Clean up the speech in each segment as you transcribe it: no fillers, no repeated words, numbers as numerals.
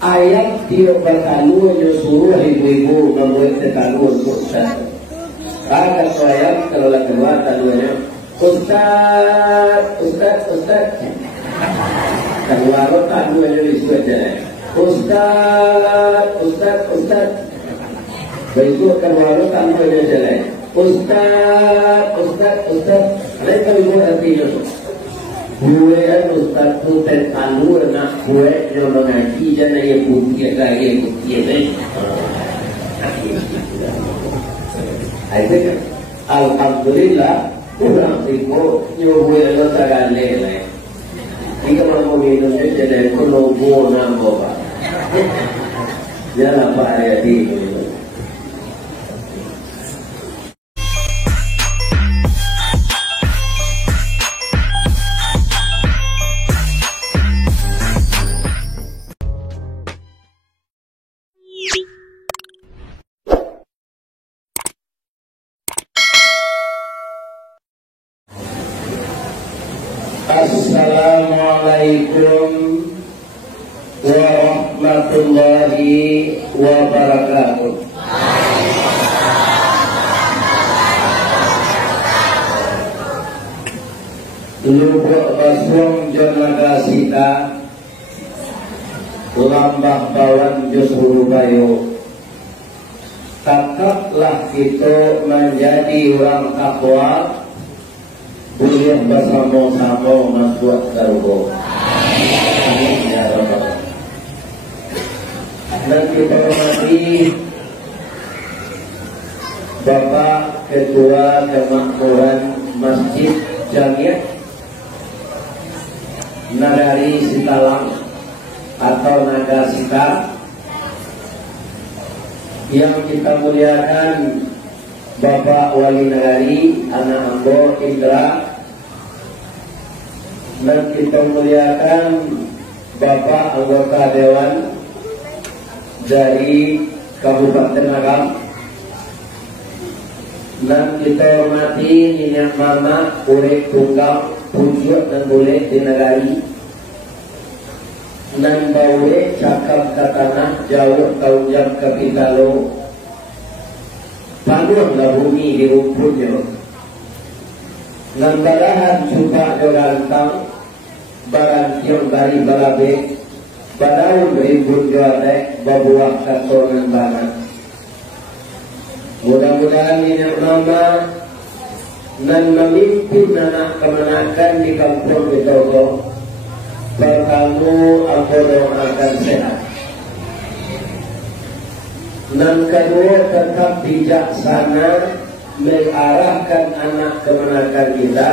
ayat dia bertalu suruh ibu-ibu membuat talu untuk Ustaz. Akan ayat kalau lagi keluar talunya Ustaz. Keluar talunya disebut jalan. Ustaz. Berikut keluar talunya jalan. Ustaz. Mereka ibu artinya gue Ustaz tu talu nak gue yang mengaji jangan yang putih gaya putih. Alhamdulillah kurang siko nyobu yang tak lele. Jika mahu minum jadi kono bona boba. Jangan apa ayat ini. Assalamualaikum warahmatullahi wabarakatuh. Lubuk baswong jonaga sita lambah bawan justru bayo. Tetaplah kita menjadi orang takwa, boleh bersama-sama masuk surga. Amin ya rabbal. Dan kita hormati Bapak Ketua Kemakmuran Masjid Jamiah Nagari Sitalang atau Naga Sita, yang kita muliakan Bapak Wali Nagari Anak Ambo Indra, dan kita muliakan Bapak anggota Dewan dari Kabupaten Agam, dan kita hormati Nyinya Mama Urek Tunggal Pujuk dan boleh di Nagari, dan bawe cakap ke tanah jauh taujam ke Pitalo, panuhlah bumi di rumputnya, dan barahan cuba jorantang barang yang dari balabe badaun ribut joadek babuah kasonan banget. Mudah-mudahan ini nama dan memimpin anak kemenakan di kampung Bitogo. Pertama aku doakan sehat, dan kedua tetap bijaksana mengarahkan anak kemenakan kita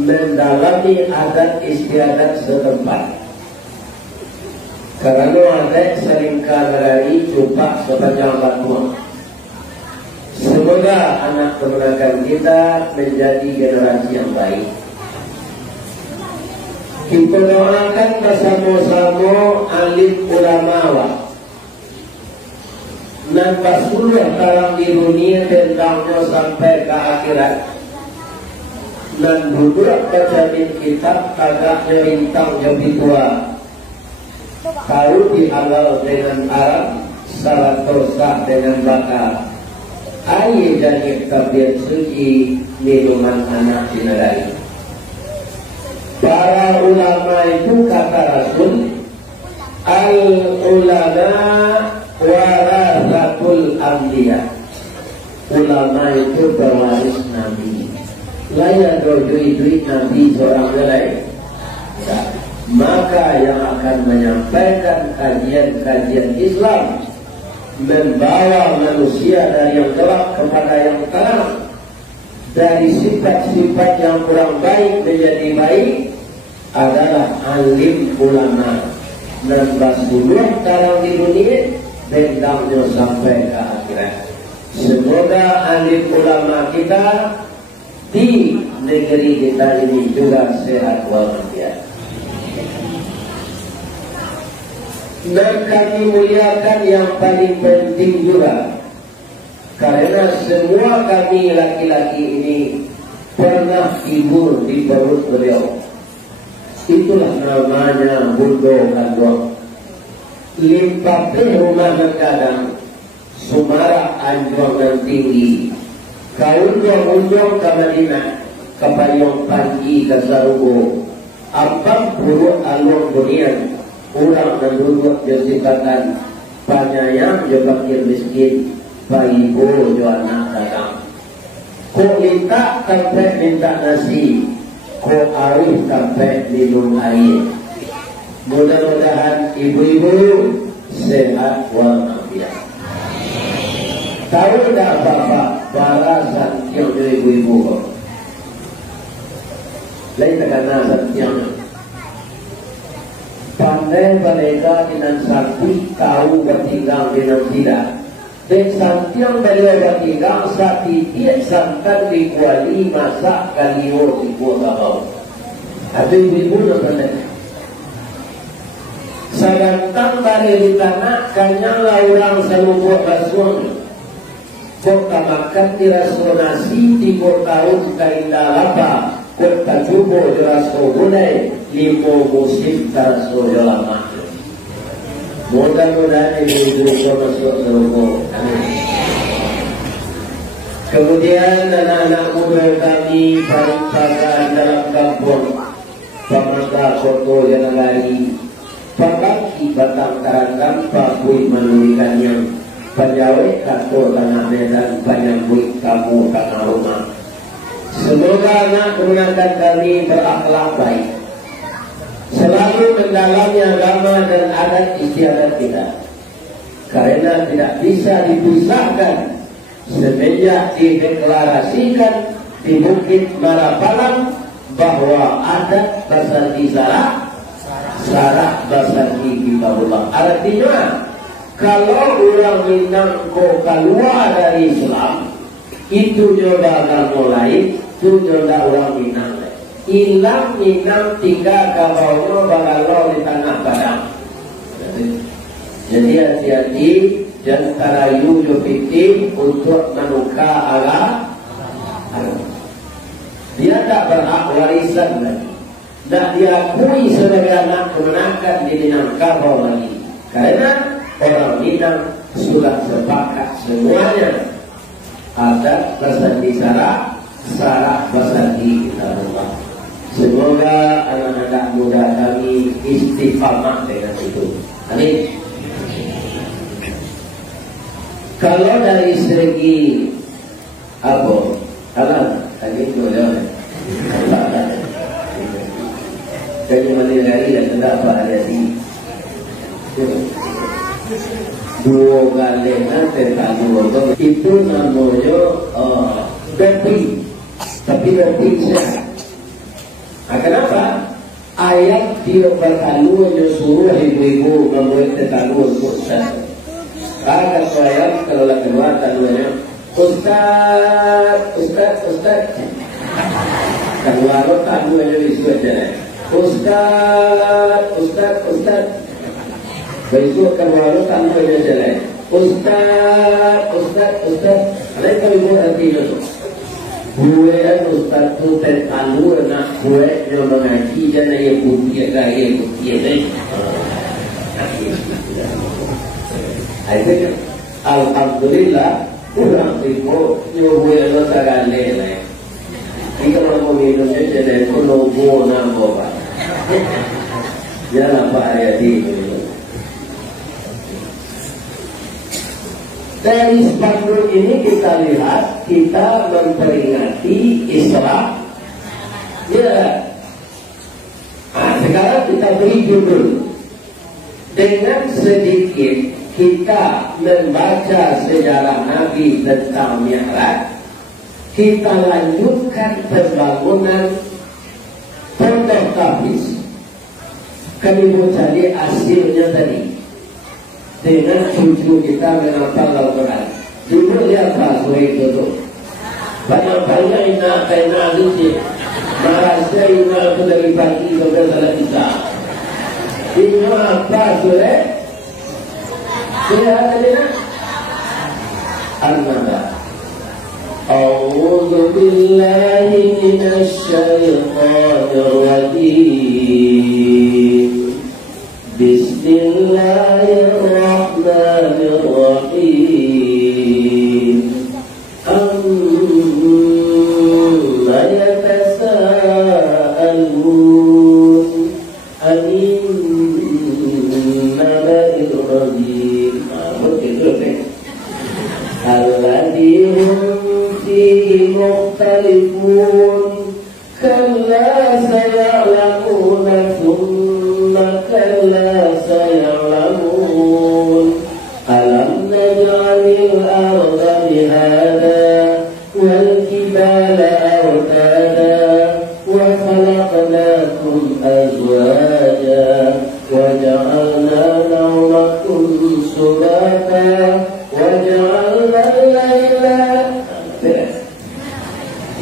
mendalami adat istiadat setempat. Karena adat seringkali lupa sepanjang waktu. Semoga anak kemenakan kita menjadi generasi yang baik. Kita doakan bersama-sama alim ulama dan pasuluh dalam di dunia tentangnya sampai ke akhirat, dan duduk bacain kitab kagak merintang lebih tua, tahu dihalal dengan Arab, salat dosa dengan bakar, air jadi kabian suci minuman anak dinadai. Para ulama itu kata Rasul, al-ulama warasatul anbiya. Ulama itu pewaris Nabi. Layak duit Nabi seorang lain. Maka yang akan menyampaikan kajian-kajian Islam, membawa manusia dari yang gelap kepada yang terang, dari sifat-sifat yang kurang baik menjadi baik, adalah alim ulama. Dan basuluh tarang di dunia, bentangnya sampai ke akhirat. Semoga alim ulama kita di negeri kita ini juga sehat walafiat. Dan kami muliakan yang paling penting juga, karena semua kami laki-laki ini pernah tidur di perut beliau. Itulah namanya bundo kandung. limpah rumah kadang Sumara anjong dan tinggi kaunjong-unjong ke Madinah kapayong panji ke Sarugo apang puluh alur bunian ulang dan duduk josipatan panyayang jo bakir miskin paibo jo anak dagang ko minta sampai minta nasi ko arif sampai minum air. Mudah-mudahan ibu-ibu sehat walafiat. Tahu tak Bapak balasan yang dari ibu-ibu? Lain terkena yang pandai mereka dengan sakti tahu bertinggal dengan tidak. Dan santiang beliau bertinggal sakti dia santan di kuali masak kalio di kuala bau. Atau ibu-ibu nak sagantang balik di tanah kanyanglah orang seluruh rasuan kota makan dirasonasi 3 tahun kaindah lapa kota jubo diraso bunai 5 musim taraso lama. Mudah-mudahan ibu masuk seluruh. Kemudian anak-anak muda kami paling dalam kampung pemangga koto yang lari pabaki batang karanggang pabui menulikan yang penjawai kato tanah medan penyambui kamu tanah rumah. Semoga anak kemenangan kami berakhlak baik, selalu mendalami agama dan adat istiadat kita, karena tidak bisa dipisahkan semenjak dideklarasikan di Bukit Marapalang bahwa adat pasal di Sarah basar gigi bahullah. Artinya kalau orang Minang kau keluar dari Islam itu juga akan mulai itu juga orang Minang hilang Minang 3 kabaunya bagalau di tanah Padang. Jadi hati-hati dan karayu fikih untuk menukar Allah. Dia tak berhak warisan lagi. Tak diakui sebagai anak kemenakan di Minangkabau lagi, karena orang Minang sudah sepakat semuanya ada basandi Sarah basandi Allah. Semoga anak-anak muda kami istiqamah dengan itu. Amin. Kalau dari segi apa? Tadi itu jadi menilai dan kenapa ada di 2 galengan tentang itu namanya doping, tapi doping sehat. Kenapa? Ayat dia bertalu suruh ibu-ibu membuat tetalu untuk sehat. Kata saya kalau lagi keluar talunya Ustaz keluar talunya disebut jalan Ustaz besok keluar talunya jalan Ustaz lain kali buat artinya gue Ustaz tu talu nak gue yang mengaji jangan yang putih gaya putih ni. Alhamdulillah kurang tipu nyobu yang tak lelai. Jika mau minumnya jadi konobo nambo pak. Jangan apa ayat ini. Dari spanduk ini kita lihat kita memperingati Isra. Ya. Sekarang kita beri judul dengan sedikit. Kita membaca sejarah Nabi tentang Mi'raj, kita lanjutkan pembangunan Pondok Hafiz. Kami mau cari hasilnya tadi dengan cucu kita menghafal Al-Quran. Dulu lihat Pak Suhaib itu banyak-banyak ina lucu merasa ina itu dari pagi sampai salat isya. Ini apa Suhaib? A'udzu billahi minasy syaithanir rajim. Bismillahirrahmanirrahim. كلا سيعلمون ثم كلا سيعلمون ألم نجعل الأرض مهادا والجبال أوتادا وخلقناكم أزواجا وجعلنا نومكم سباتا وجعلنا الليل.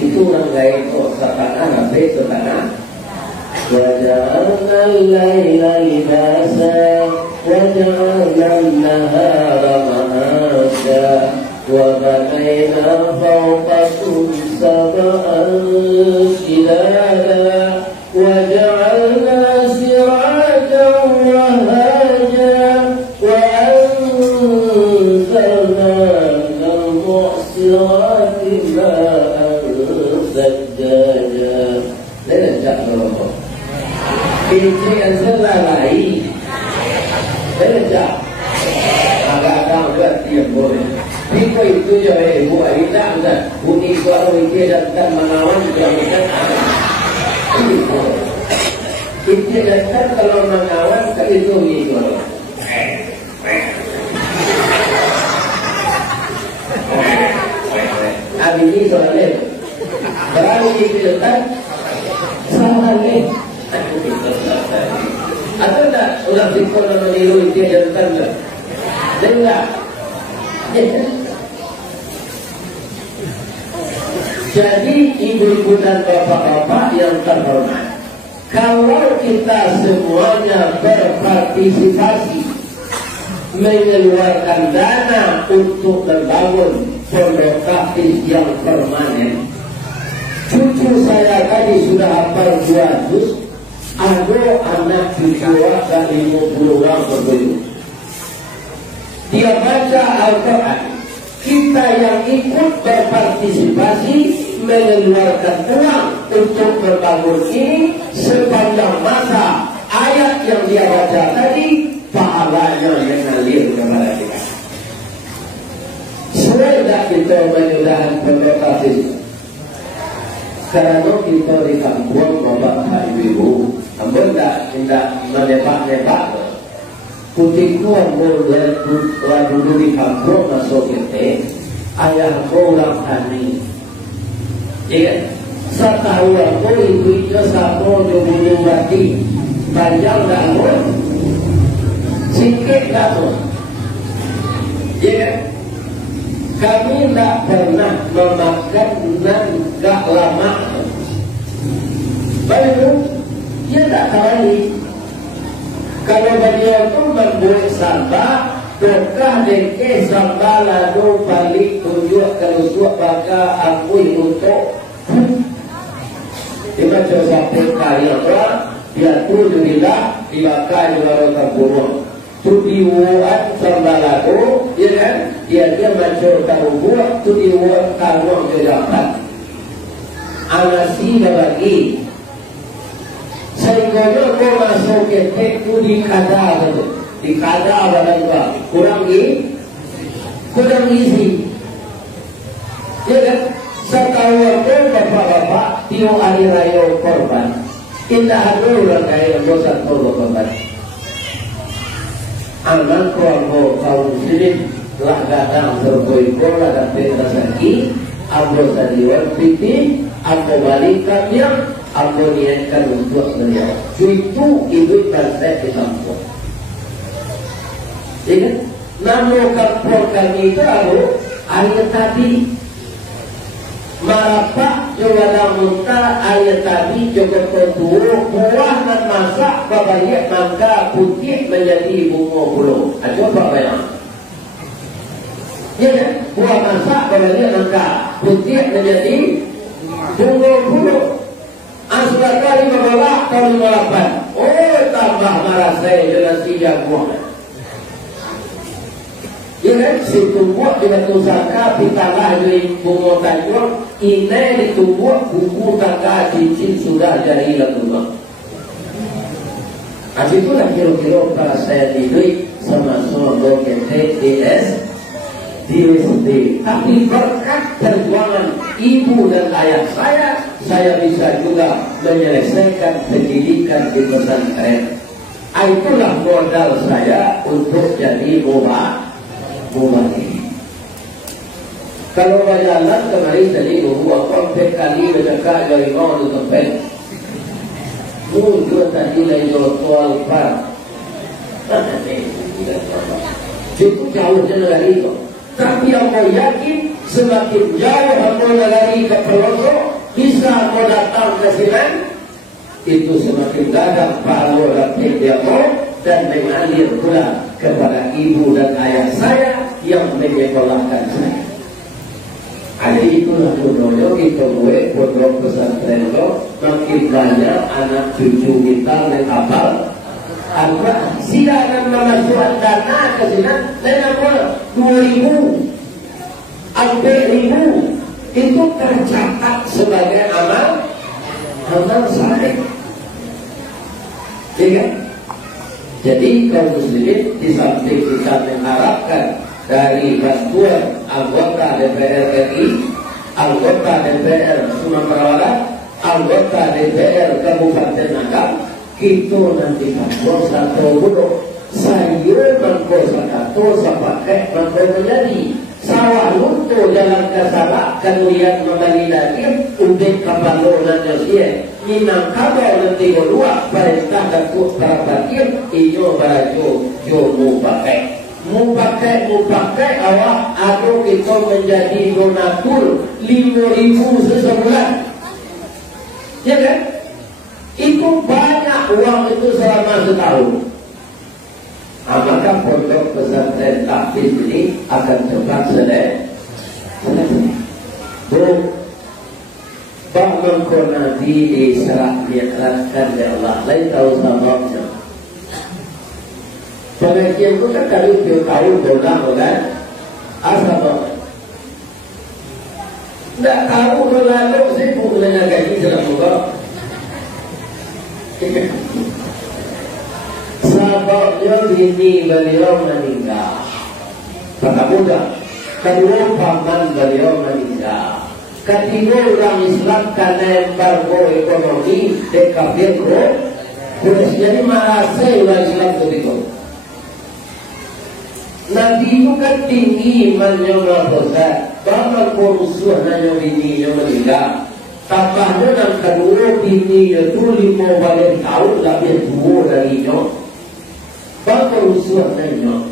Itu rangkaian kosakata nabi setana. Waja'alna al-laila libasa waja'alna an-nahara ma'asha wa banayna fawqakum sab'an shidada waja'alna sirajan wahaja wa anzalna al-mu'sirati ma'an sajjaja. Lejak kalau pintu yang selalai lejak agak agak dia boleh. Pintu itu je ibu Aida dan bunyi suara itu dan menawan juga bukan. Itu dan kalau menawan itu itu. Abi ini soalnya berani dibilang soalnya atau tak ulang dikor meniru dia jantan tak dengar. Jadi ibu-ibu dan bapak-bapak yang terhormat, kalau kita semuanya berpartisipasi mengeluarkan dana untuk membangun pondok tahfiz yang permanen, cucu saya tadi sudah hafal 2 juz, ada anak cucu dan 50 orang berbeda. Dia baca Al-Quran, kita yang ikut berpartisipasi mengeluarkan uang untuk membangun ini sepanjang masa ayat yang dia baca tadi pahalanya yang mengalir kepada kita. Sudah kita menyudahkan pondok tahfiz. Karena kita di kampung bapak ibu, namun tidak menebak-nebak. Putihku mulai dulu di kampung masuk kita, ayahku orang tani. Iya, setahu aku ibu itu satu jumlah berarti panjang tak pun, sikit tak pun. Iya. Kami tidak pernah memakan dan tak lama. Baru dia tak kali. Kalau beliau itu membuat sambal, dokah deke sambal lalu balik tunjuk kalau suap baka akui untuk. Dia macam sampai kaya orang, dia tujuhilah dibakar di luar terburung. Tu diuat sambal lalu, ya kan? Dia macam tahu buat tu diuat karuang ke dapat. Anasi bagi. Sehingga kau masuk ke tu di kada tu, di kada badan kau kurang isi. Ya kan? Setahu aku bapak-bapak tiap hari raya korban, kita ada orang kaya dosa korban. Anak keluarga kaum muslim telah datang tergoyang dan bersaki, aku sadiwan piti, aku balikannya, aku niatkan untuk beliau. Itu ibu bangsa di kampung. Jadi, nama kampung kami itu ayat tadi. Marapak juga muntah ayat tadi juga kedua buah dan masak babayat maka putih menjadi bunga bulu. Coba bayang. Ya kan? Buah masak babayat maka putih menjadi bunga bulu. Asal kali membawa tahun 58. Oh tambah marah saya dengan tiga buah. Ya kan? Situbuh dengan tusaka pitangah dari bunga tajur. Ini ditubuh buku tangga cincin sudah jadi lakukan. Itulah kira-kira para saya diri sama-sama BKTS diri sendiri. Tapi berkat perjuangan ibu dan ayah saya bisa juga menyelesaikan pendidikan di pesantren. Itulah modal saya untuk jadi mubalik. Kalau berjalan kemarin tadi bahwa konflik kali berdekat dari mau tempat. Juga tadi lagi jual par. Itu jauh dari itu. Tapi aku yakin semakin jauh aku lari ke pelosok, bisa aku datang ke sini, itu semakin gagal pahala dapat dia dan mengalir pula kepada ibu dan ayah saya yang menyekolahkan saya. Ada itulah dulu kita buat pondok pesantren lo, makin banyak anak cucu kita yang hafal. Apa? Silakan memasukkan dana ke sini, saya apa? 2.000, sampai 1.000 itu tercatat sebagai amal saleh. Ya. Jadi kaum muslimin di samping kita mengharapkan dari bantuan anggota DPR RI, anggota DPR Sumatera Barat, anggota DPR Kabupaten Agam, kita nanti mangko satu budok sayur mangko satu sapakai mangko menjadi sawah lunto jalan kasala kemudian kembali lagi untuk kapalonan Yosia minang kabel nanti kedua perintah datuk perabatian iyo barajo jo mu pakai awak aku kita menjadi donatur 5.000 sesebulan, ya kan? Itu banyak uang itu selama setahun. Maka pondok pesantren tahfiz ini akan cepat selesai. Bang mengkonadi diserah diakhiratkan ya Allah. Lain tahu sababnya. Pengajian itu kan kali tiap tahun berulang kan? Asal tidak tahu berlalu sibuk dengan gaji selama. Sababnya bini beliau meninggal. Kata muda. Kedua paman beliau meninggal. Ketiga orang Islam karena embargo ekonomi dekafir terus jadi merasa orang Islam begitu. Nabi itu kan tinggi imannya besar. Bahkan perusuh hanya bini yang meninggal. Tambahnya yang kedua bini itu 5 tahun lebih tua darinya. Bahkan perusuh hanya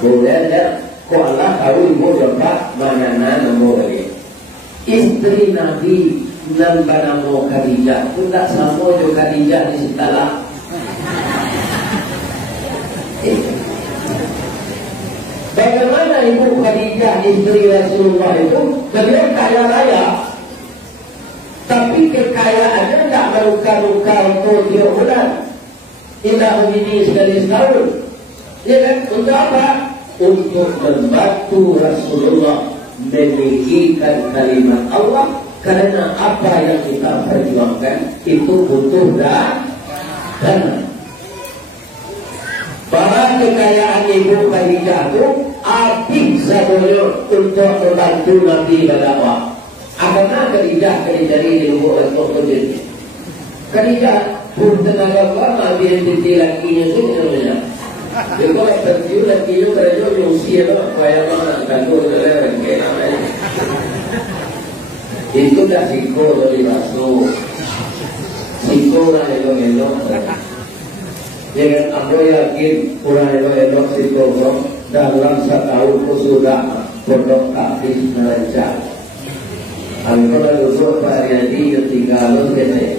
boleh ada. Kau Allah tahu ibu dapat mana nombor lagi. Istri Nabi nambah nama Khadijah. Itu tak sama juga Khadijah di setelah. Bagaimana ibu Khadijah istri Rasulullah itu beliau kaya raya, tapi kekayaannya tidak meluka-luka untuk dia bulan. Indah begini sekali setahun, ya kan? Untuk apa? Untuk membantu Rasulullah meninggikan kalimat Allah. Karena apa yang kita perjuangkan itu butuh dana. Bahwa kekayaan ibu Khadijah itu arti sebenarnya untuk membantu Nabi berdakwah. Karena Khadijah dari ibu untuk berdiri. Khadijah pun tenaga kuat Nabi yang lakinya itu namanya. Jadi kalau tercium lakinya berada di usia itu kaya mana gantung dalam kayak namanya. Itu dah siko dari rasul. Siko lah elok-elok. Jangan aku yakin kurang elok-elok si Gogong dalam setahun sudah pondok tahfiz melancar. Aku dulu Pak Yadi ketika lo kene,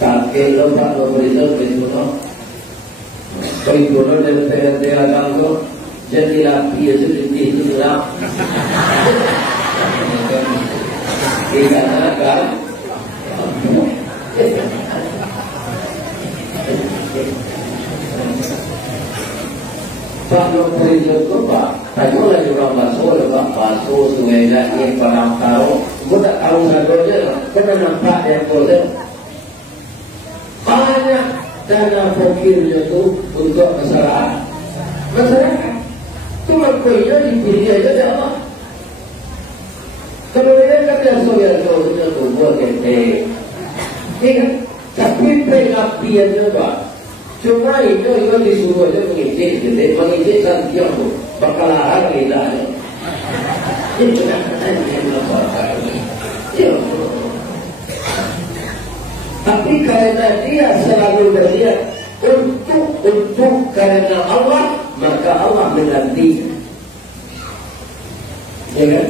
kakek lo Pak lo beritahu beritahu dari PRT agam lo jadi laki itu lah. Tidak ada. Pak Menteri itu Pak, aku lagi orang bakso sungai lagi barang tahu, aku tak tahu sadonya, kena nampak yang boleh. Banyak dana fakirnya itu untuk masyarakat. Cuma kuenya dipilih aja ya Allah. Kemudian kata Soeharto sudah buat kente, tapi pengabdiannya Pak. Cuma itu disuruh aja mengisi santiang tu, bakalan kita. Itu kan tapi karena dia selalu berniat untuk karena Allah, maka Allah mengganti. Ya kan?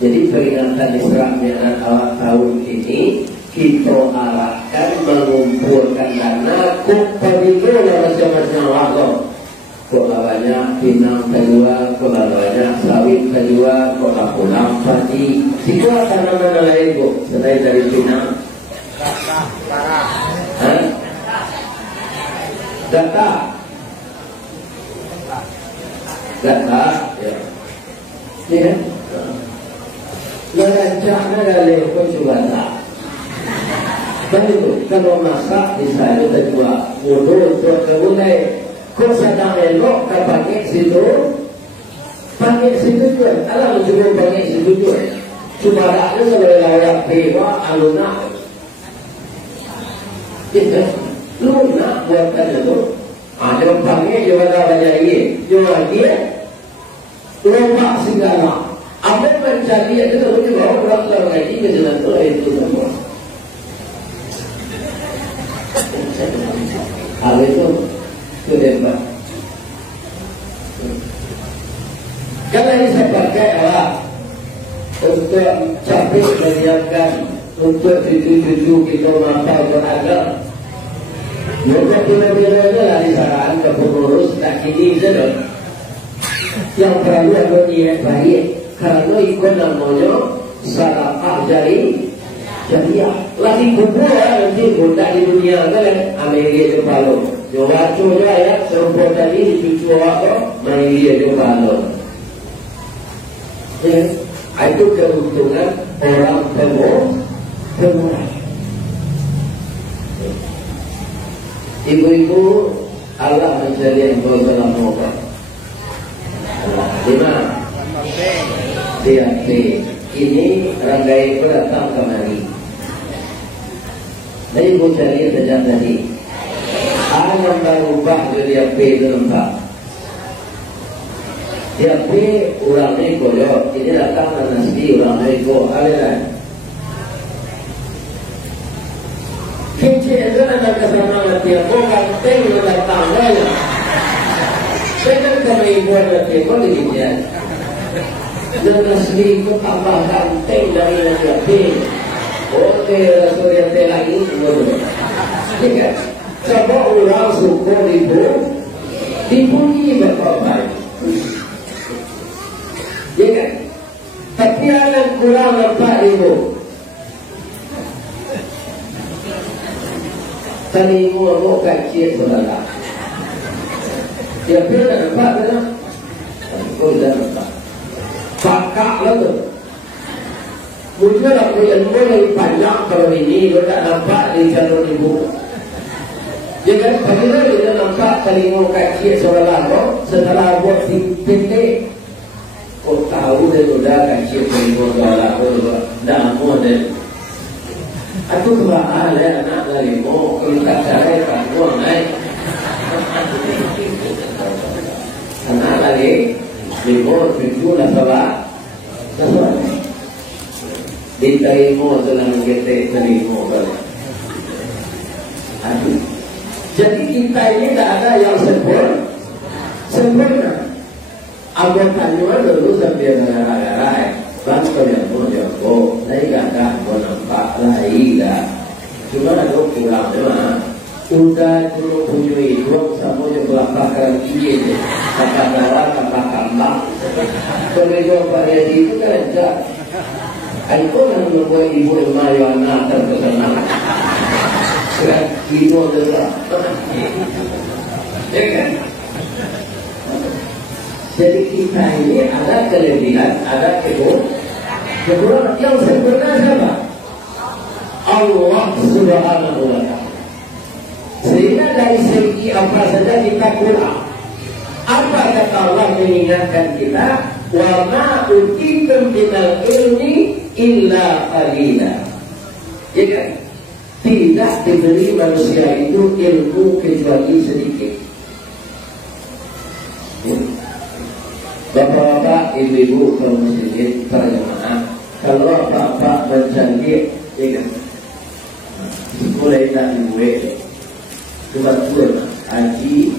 Jadi peringatan Isra' awal tahun ini kita arahkan mengumpulkan dana kupadigo macam-macam warga. Kok banyak pinang kejual, kok banyak sawit kejual, kok pulang padi. Siapa karena mana lain kok selain dari pinang? Data, ya. Ya. Merancangnya dari penjualan. Baru kalau masak misalnya kedua, mudah untuk kemudian kau sedang elok kau pakai situ juga. Alam juga pakai situ juga. Cuma ada sebagai layak pewa aluna. Kita lunak buatkan itu. Ada pakai juga banyak ini, juga dia lomba segala. Apa mencari itu lebih bawa pulang lagi ke jalan itu semua. Hal itu kedua. Karena ini saya pakai adalah untuk capek menyiapkan untuk cucu-cucu kita mampu beragam. Mereka bila-bilanya lah disarankan ke pengurus tak kini saja. Yang perlu ada niat baik. Karena ikut namanya sadaqah jariah. Lagi kubur nanti bunda di dunia kan Amerika Jepalo. Jawa coba ya serupa tadi cucu apa Amerika Jepalo. Ya, itu keuntungan orang pemurah. Ibu-ibu Allah menjadi yang dalam moga. Lima. DAP ini Ranggai datang kemari. Dari bucari sejak tadi. Yang berubah dari DAP itu lengkap. DAP orangnya koyok. Ini datang nasi orangnya koyok. Aliran. Kecil itu ada kesamaan tiap orang tengok datang gaya. Saya kami buat DAP kau demikian. Dan asli itu tambah ganteng dari DAP. Oke, Surya T lagi ya kan? Coba orang syukur dipuji berkorban. Ya kan? Tapi ada kurang 4,000. Tadi mau kacir saudara. Dia pilih nampak tak? Oh, dah nampak. Pakak lah tu. Mungkin aku yang lebih panjang kalau ini dia tak nampak di jalur ibu. Dia kan bagaimana dia nampak telinga kaki seolah setelah buat pendek. Kau tahu dia sudah kaki telinga seolah dah model. Aku kebaan ya anak dari mau kalau tak cari kan uang naik. Anak lagi libur tujuh lah salah. Diterima dalam kita terima kalau. Jadi kita ini tak ada yang sempurna. Anggotanya dulu sampai negara-negara. Bangsa yang mau jago, saya kata mau nampak lagi dah. Cuma ada pulang cuma. Sudah dulu punya hidup, sama je belakang kerajaan je. Kakak darah, kakak kambang. Kalau pada itu kan aja. Itu yang membuat ibu emak yang anak terpesona. Ibu adalah. Ya kan? Jadi kita ini ada kelebihan, ada kekurangan. Yang sempurna siapa? Allah Subhanahu wa Ta'ala. Sehingga dari segi apa saja kita kurang. Apa Allah mengingatkan kita, wa ma utitum minal ilmi illa qalila. Ya kan? Tidak diberi manusia itu ilmu kecuali sedikit. Bapak-bapak, ibu-ibu, kaum muslimin, para jemaah, kalau bapak mencari, ya kan? Sekolah tak dibuat, sebab tu haji,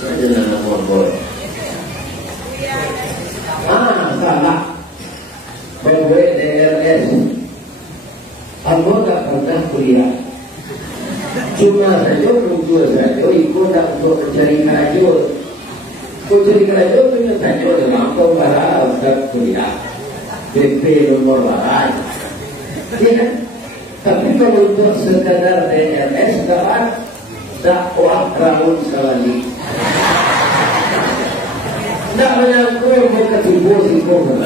ada nama nombor. Salah. Membuat DRS. Aku tak pernah kuliah. Cuma saja berujur saja ikut tak untuk mencari kerajaan. Mencari kerajaan punya saja dia mampu para ustaz kuliah. BP nomor barat. Ya kan? Tapi kalau untuk sekadar DRS dapat dakwah Raun Salali. Tak menyangkut mereka timbul singkong.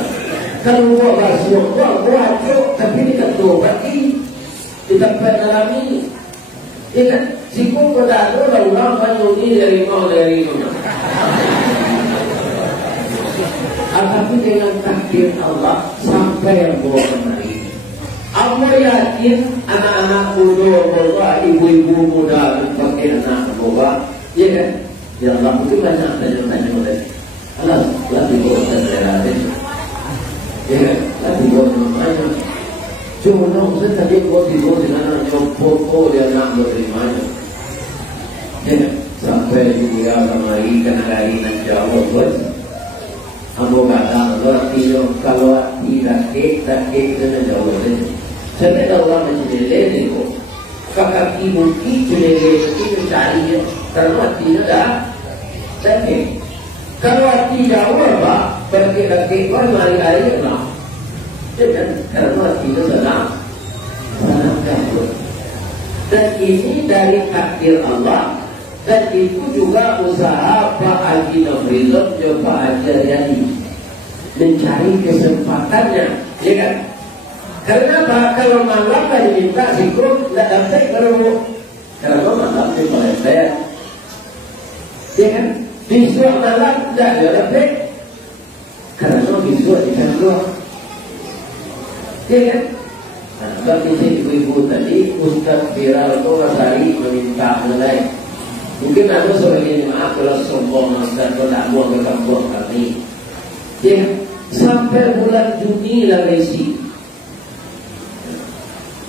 Kalau buat basuh, buat cok, tapi ini tak tahu bagi di tempat alami. Ya kan? Singkong pada ada orang banyak ini dari mana. Tapi dengan takdir Allah sampai yang bawa kemari. Allah yakin anak-anak muda bawa, ibu-ibu muda pakai anak bawa. Ya kan? Ya Allah itu banyak tanya-tanya oleh Allah, lebih bawa dan ya kan? Lebih bawa dan cuma saya tadi buat tidur dengan nyopoko dia nak berimanya. Ya kan? Sampai dia kemari kena lari dan jauh buat. Abu kata kalau tidak kena jauh saja. Saya tahu orang macam lele ni, kakak ibu itu lele itu cari dia, kalau tidak dah, tapi kalau tidak apa, pergi pun mari lah. Jadi kalau tidak senang kabur. Dan ini dari takdir Allah. Dan itu juga usaha Pak Haji Nafrizon dan Pak Haji Aryani mencari kesempatannya, ya kan? Karena kalau malam kan diminta sikut, tidak dapat kalau malam di Malaysia, ya kan? Besok malam tidak dapat, karena besok di Cangguh, ya kan? Nah, bagi si ibu-ibu tadi, Ustaz Viral itu Rasari meminta mengenai. Mungkin ada sebagian jemaah kalau sombong dan tidak mau ke kampung kami. Ya, sampai bulan Juni lah resi.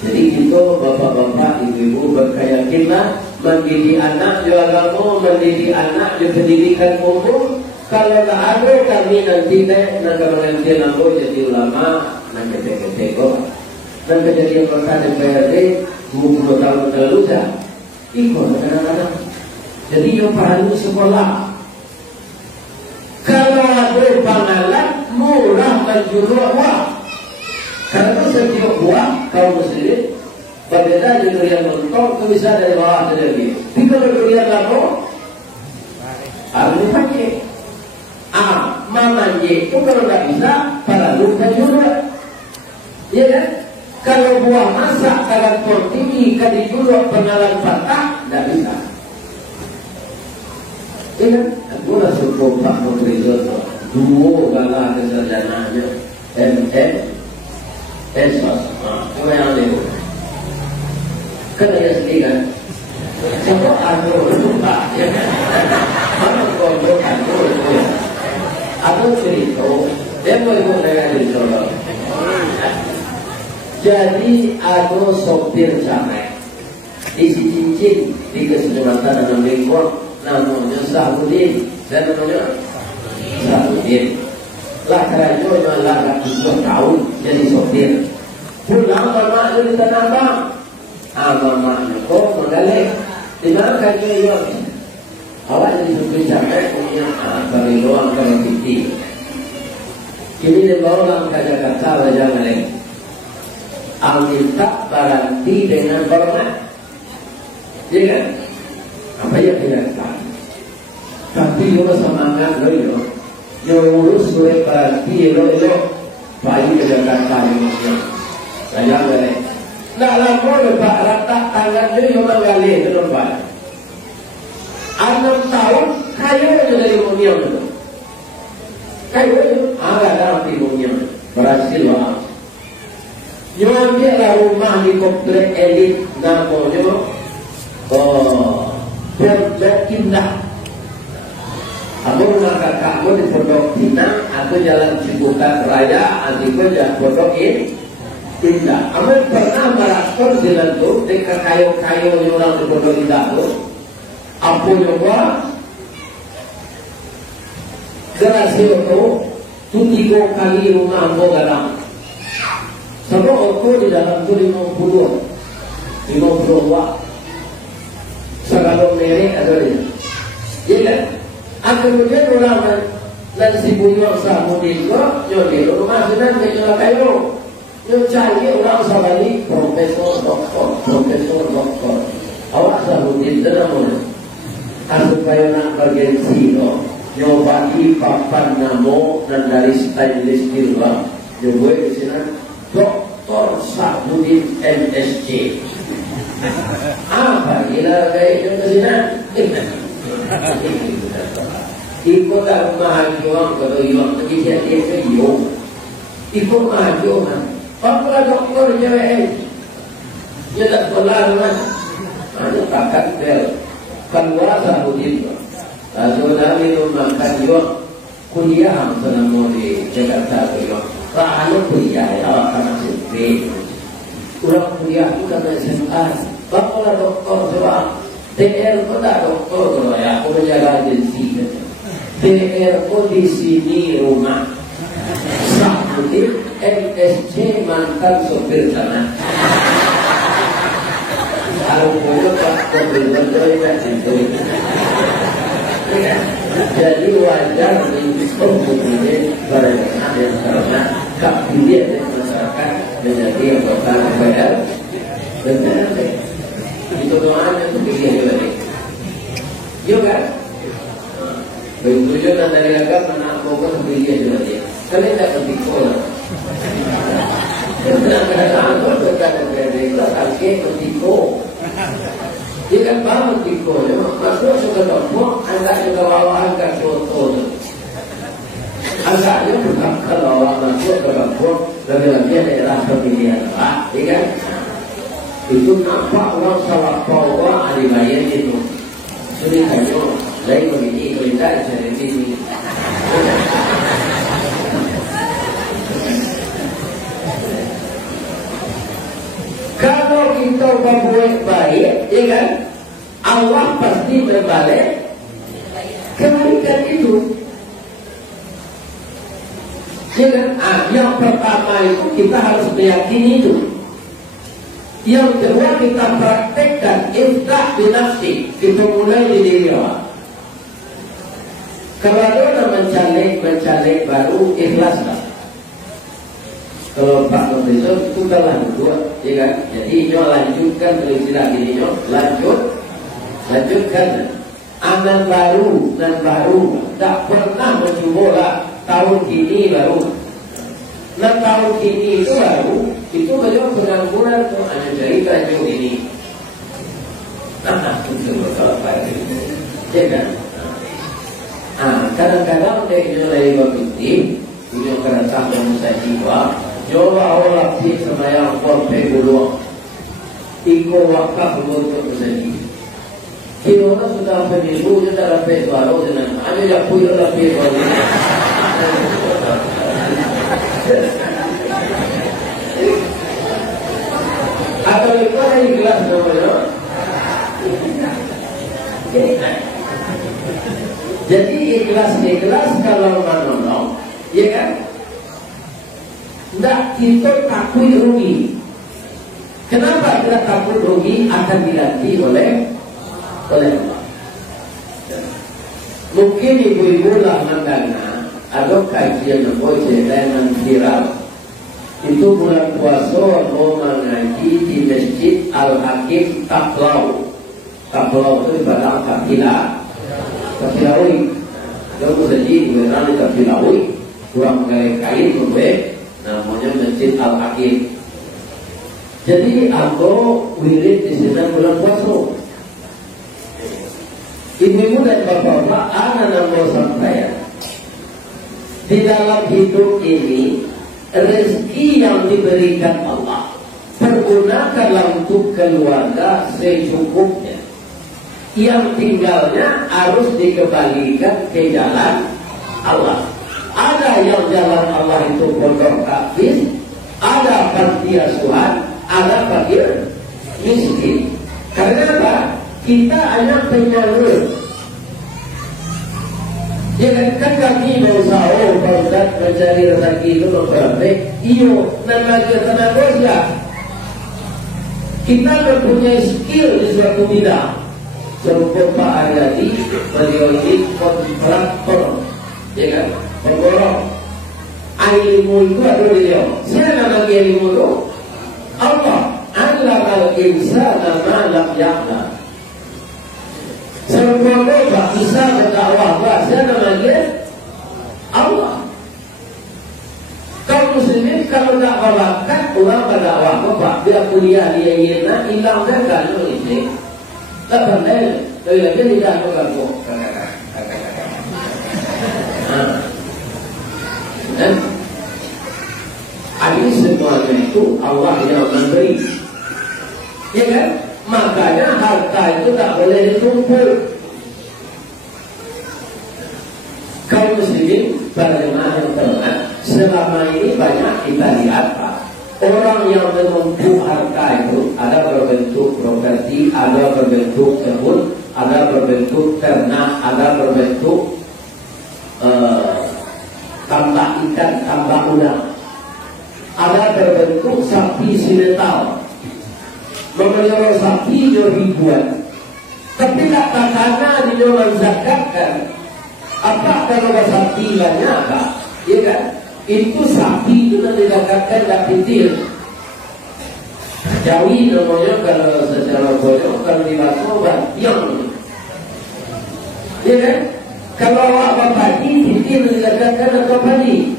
Jadi itu bapak-bapak, ibu-ibu berkeyakinan mendidik anak di agama, mendidik anak di pendidikan umum. Kalau tak ada kami nanti nak mengajar nak jadi ulama, nak ketek kok. Dan kejadian perkara DPRD 20 tahun lalu dah ikut kadang-kadang. Jadi yang perlu sekolah. Kalau ada pangalan murah menjual uang. Karena setiap uang kaum muslimin berbeda dengan yang mentok itu bisa dari bawah dari lagi. Tapi kalau durian lama harus dipakai. Mamanje itu kalau tidak bisa para luka juga. Ya kan? Kalau buah masak karakter tinggi kali dulu pengalan patah tidak bisa. Ya, aku lah cukup Pak Nafrizon dua galah kesarjanaannya Esos, apa yang ada kan dia sendiri kan siapa aku lupa ya kan mana kau aku aku cerita dia boleh dengan cerita jadi aku sopir camek di Cincin di Kesultanan dan Lingkong namanya Sahabudin dan namanya Sahabudin lah kerajaan malah 2 tahun jadi sopir pulang mama itu di Tanah Abang mamanya kok menggalek di mana kajian itu awak jadi sopir camek punya bagi doang kalau titik kini dia bawa orang ke Jakarta belajar galek minta garanti dengan hormat ya kan apa yang dilakukan tapi yo semangat lo yo urus oleh berarti lo bayi ke Jakarta ini saya boleh nak lama lepas rata tangan dia yo menggali ke tempat 6 tahun kayunya dari Muniam itu. Kayunya ada dalam di Muniam. Berhasil lah. Nyambil rumah di komplek elit namanya Pondok Indah. Aku rumah kakakku di Pondok Indah, aku jalan Ciputat Raya, adikku jalan Pondok Indah. Aku pernah merasuk jalan itu dekat kayu-kayu orang di Pondok Indah itu. Aku nyoba gerasi itu 3 kali rumah aku garam. Sama aku di dalam itu 50 watt. Sekarang merek ada dia. Iya kan? Kemudian orang dan si bunyok samudin kok nyodil rumah senang kejual kayu. Nyocari orang sabali profesor doktor. Awak samudin senang aku kayu nak bagian sino. Nyobati papan namo dan dari stainless steel lah. Nyoba di sini Doktor Samudin MSc. Apa gila kayak ke sini? Ikut tak mahajuang kalau iwak pergi dia ke iyo. Ikut mahajuang. Apa doktor cewek? Dia tak sekolah kan? Ada pakat bel. Keluar Samudin. Lalu dari makan juga kuliah selama di Jakarta juga. Lalu kuliah ya karena sempit. Orang kuliah itu karena SMA. Bapak doktor sebab TR pun tak doktor kalau ya. Aku menjaga agensi. TR pun di sini rumah. Samudin MSc mantan sopir sana. Kalau punya pak betul-betul itu. Jadi wajar untuk memilih bagaimana yang karena kapilian masyarakat menjadi anggota DPR benar itu doanya untuk pilih lagi. Juga begitu dan dari agama menakutkan pilih lagi. Kalian tidak berpikir. Kadang-kadang aku berkata itu kaki berpikir. Dia kan bangun tiko, masuk suka dombo, anda juga bawa angkat foto. Angkatnya bukan kalau masuk ke dombo, lebih-lebih adalah pemilihan, Pak, ya kan? Itu nampak orang salah bawa adibayar itu. Jadi hanya lain begini, perintah jadi ini. Kalau kita berbuat baik, ya kan? Allah pasti berbalik kebaikan itu. Ya kan? Yang pertama itu kita harus meyakini itu. Yang kedua kita praktekkan ifdah binafsi. Kita mulai di diri awak. Kalau ada mencalek baru ikhlaslah. Kalau Pak Profesor itu kan lanjut, ya kan? Jadi nyo lanjutkan tulisan ini nyo lanjutkan. Anak baru dan baru tak pernah mencoba tahun ini baru. Nah tahun ini itu baru itu beliau pengangguran tuh hanya cerita tahun ini. Nah itu betul apa itu? Ya kan? Kadang-kadang dia nilai berpikir punya kerasa manusia jiwa. Coba orang sih sama yang korpe dulu, ikut wakaf untuk bersedih. Kita sudah pemilu, kita dapat baru dengan, ada yang punya dapat baru. Atau itu ada ikhlas namanya. Jadi ikhlas kalau menolong, ya kan? Tidak, kita takut rugi. Kenapa kita takut rugi akan diganti oleh Allah? Mungkin ibu-ibu lah mendana ada kajian yang viral. Itu bulan puasa mau mengaji di Masjid Al-Hakim Taplau. Taplau itu ibadah kapilawi. Kalau saji benar kapilawi kurang mengenai kain lebih. Namanya Masjid Al-Hakim. Jadi aku wirid di sini bulan puasa. Ibu-ibu dan bapak-bapak, anak mau sampaikan, di dalam hidup ini rezeki yang diberikan Allah pergunakanlah untuk keluarga secukupnya. Yang tinggalnya harus dikembalikan ke jalan Allah. Ada yang jalan Allah itu pondok hafiz, ada panti asuhan, ada fakir miskin. Karena apa? Kita hanya penyalur. Jangan kan kami berusaha Ustaz mencari rezeki itu berarti iyo dan lagi tenaga ya. Kita mempunyai skill di suatu bidang. Serupa Pak Aryadi, beliau ini kontraktor, ya kan? Penggorong. Ilmu itu ada beliau. Siapa nama ilmu itu? Allah. Allamal insana ma lam ya'lam. Serupa Pak bisa berdakwah. Siapa nama dia? Allah. Kaum muslimin kalau tak bawakan orang berdakwah Pak, dia kuliah dia ingin hilang dan kalau ini. Tak pandai, dia tidak mengganggu. Dan ini semuanya itu Allah yang memberi, ya kan? Makanya harta itu tak boleh ditumpul. Kaum muslimin bagaimana yang terang? Selama ini banyak kita lihat Pak, orang yang menumpuk harta itu ada berbentuk properti, ada berbentuk kebun, ada berbentuk ternak, ada berbentuk tambak ikan, tambak udang, ada berbentuk sapi sinetal, memelihara sapi ribuan. Tapi katakanlah dia menzakatkan, apa kalau sapi banyak Pak? Ya kan? Itu sapi itu nanti dikatakan tak pitil. Jawi namanya kalau secara bodoh, kalau dibaca yang, ya kan? Kalau apa padi, pitil dikatakan apa padi?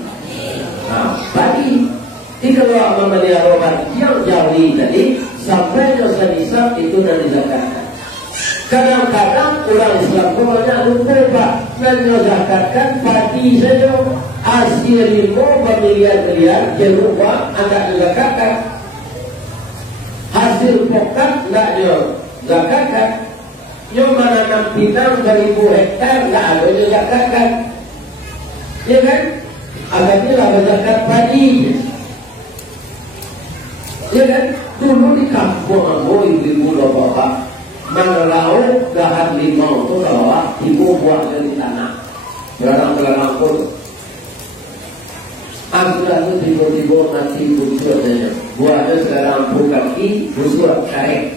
Nah, padi. Jadi kalau apa melihara yang Jawi tadi sampai dosa nisab itu nanti dikatakan. Kadang-kadang orang Islam itu banyak lupa Pak, menyodakkan padi saja hasil itu bermiliar-miliar jeruang anda zakatkan, hasil pokat tidak zakatkan, yang menanam pinang 1000 hektar tidak ada zakatkan, ya kan? Akhirnya zakat padi, ya kan? Dulu di kampung aku ibu-ibu bapak menelau gahan limau itu kalau ibu buat dari tanah berang-berang pun aku tiba-tiba nanti busuknya buatnya sekarang kaki busuk cair,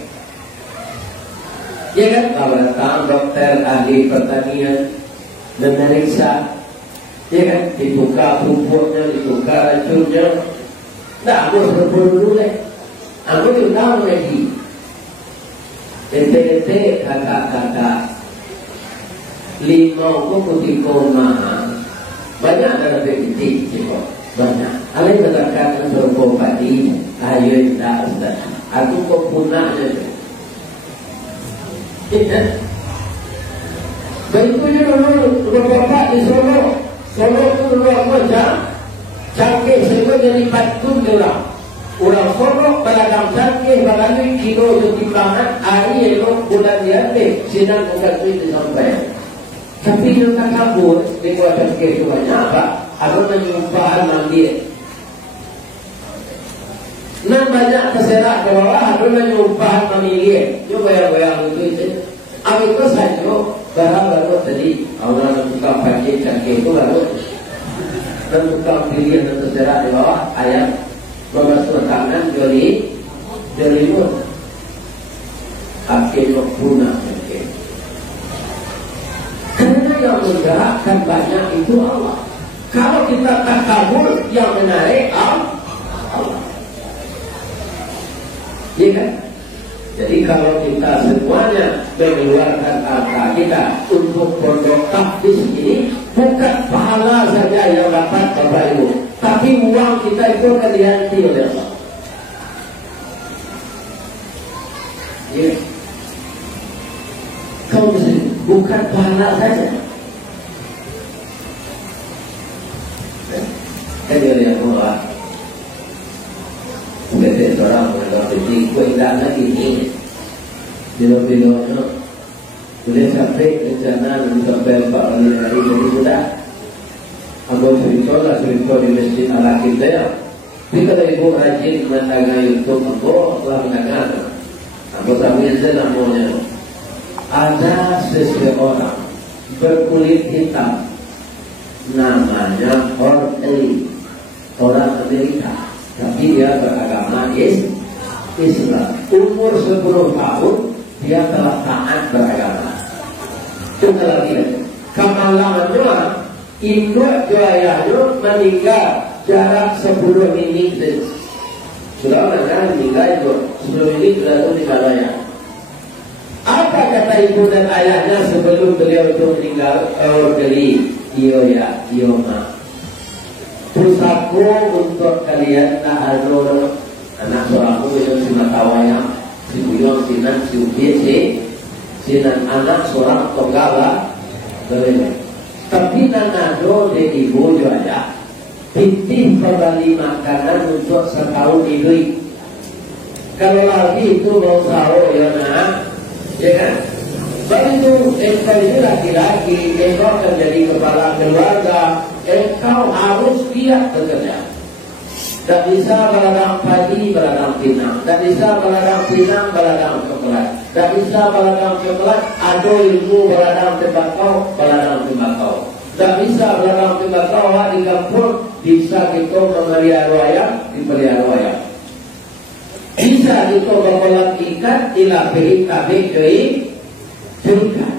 ya kan? Kalau datang dokter ahli pertanian memeriksa, ya kan? Dibuka pupuknya, dibuka racunnya, tak harus berburu dulu deh. Aku tidak tahu lagi ente kakak-kakak limau ku kutiko mahal banyak dalam begitu ciko banyak. Alai berkatakan serpo padi ayo tidak Ustaz, aku kok punahnya bentuknya dulu bapak di Solo itu luar macam cangkih semua jadi patun gelang. Orang Solo beragam canggih, beragam kilo timbangan, hari elok bulan diante, sinan bukan itu sampai. Tapi yang tak kabur, di kuasa canggih itu banyak apa? Ada menyumpahan mandi. Nah banyak terserak ke bawah, ada menyumpahan mandi. Yo bayang-bayang itu. Aku itu saja, barang baru tadi, orang tukang pakai canggih itu baru. Dan tukang pilih yang terserak di bawah, ayam. Berbasuh tangan joli pun akhirnya punah. Karena yang menggerakkan banyak itu Allah. Kalau kita tak kabur, yang menarik Allah. Ya kan? Jadi kalau kita semuanya mengeluarkan harta kita untuk pondok tahfiz ini, bukan pahala saja yang dapat Bapak Ibu, tapi uang kita itu akan diganti oleh Allah. Ya. Kau mesti bukan bukan pahala saja. Dia yang mulai Mungkin seorang mengenal ini kau indah lagi ini Bila-bila boleh sampai rencana sampai 4 hari jadi sudah Ambil cerita di masjid Al-Aqib dia. Tapi kalau ibu rajin mendengar YouTube Ambil telah mendengar Ambil sambil saya namanya ada seseorang berkulit hitam namanya Orteli, orang Amerika, tapi dia beragama Islam. Umur 10 tahun dia telah taat beragama. Itu lagi. Kemalangannya induk ayahnya meninggal jarak 10 menit. Sudah meninggal itu 10 menit sudah itu meninggal ayah. Apa kata ibu dan ayahnya sebelum beliau itu meninggal? Orteli, iyo ya, iyo ma. Pusaku untuk kalian tak ada anak seorangku yang si matawaya, si buyong, si nan, si ubi, si nan anak seorang tonggala, boleh. Tapi nan ada di ibu juga titip kembali makanan untuk setahun hidup. Kalau lagi itu mau sahur ya nak, ya kan? Sebab itu engkau ini laki-laki, engkau akan jadi kepala keluarga. Engkau harus giat bekerja. Tak bisa berladang padi, berladang pinang. Tak bisa berladang pinang, berladang coklat. Tak bisa berladang coklat, ada ilmu berladang tembakau, berladang tembakau. Tak bisa berladang tembakau di kampung, bisa kita memelihara ayam, dipelihara ayam. Bisa kita berkolam ikan, dilapihi kabik dari ikan.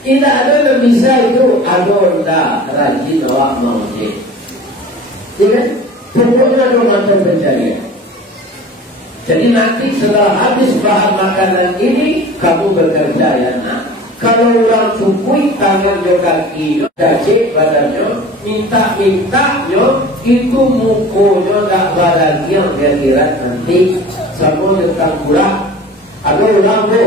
Tidak ada yang bisa itu ada rajin awak mengusik. Tidak, pokoknya ada macam pencarian. Jadi nanti setelah habis bahan makanan ini kamu bekerja ya nak. Kalau orang cukui tangan jo kaki, dacik badannya, minta-mintanya itu mukonya tak badan yang dia kira nanti sama tentang pula. Ada orang tu